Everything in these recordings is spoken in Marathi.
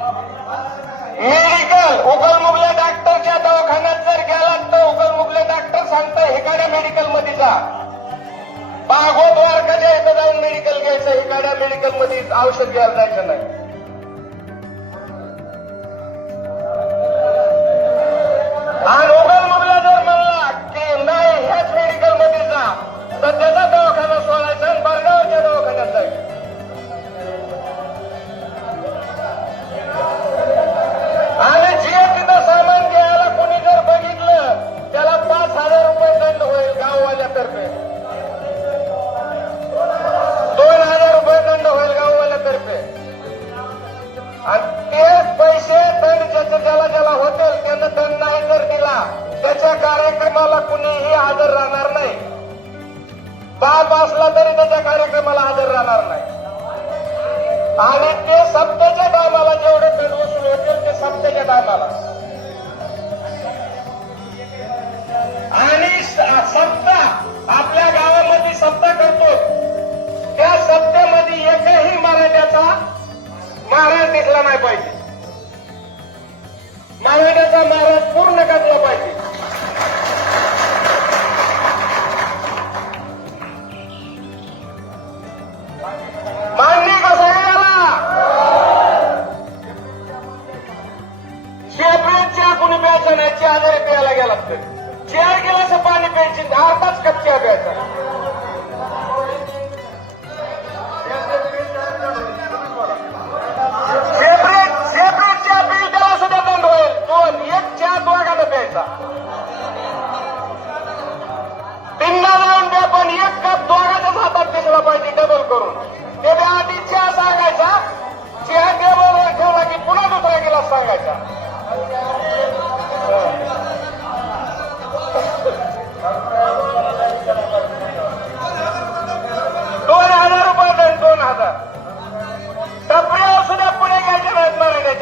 मेडिकल उकलमुगल्या डॉक्टरच्या दवाखान्यात जर गेलात तर उकलमुगले डॉक्टर सांगता एखाद्या मेडिकलमध्ये जा. बागो द्वारकाच्या इथं जाऊन मेडिकल घ्यायचं एखाद्या मेडिकलमध्ये औषध घ्यायला जायचं नाही. त्याच्या कार्यक्रमाला कुणीही हजर राहणार नाही. बाप असला तरी त्याच्या कार्यक्रमाला हजर राहणार नाही. आणि ते सप्त्याच्या टायमाला जेवढे दंड वसूल होतील ते सप्त्याच्या टायमाला. आणि सत्ता आपल्या गावामध्ये सत्ता करतो. त्या सप्त्यामध्ये एकही मराठ्याचा महाराज दिसला नाही पाहिजे. मराठ्याचा महाराज पूर्ण करला पाहिजे. मान्य कसं आहे याला शेपरेट चहा कोणी प्यायचा नाही चहा जरी प्यायला गेला तर चार गेल्याचं पाणी प्यायची अर्थाच कच्च्या प्यायचा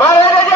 মারা গেছে।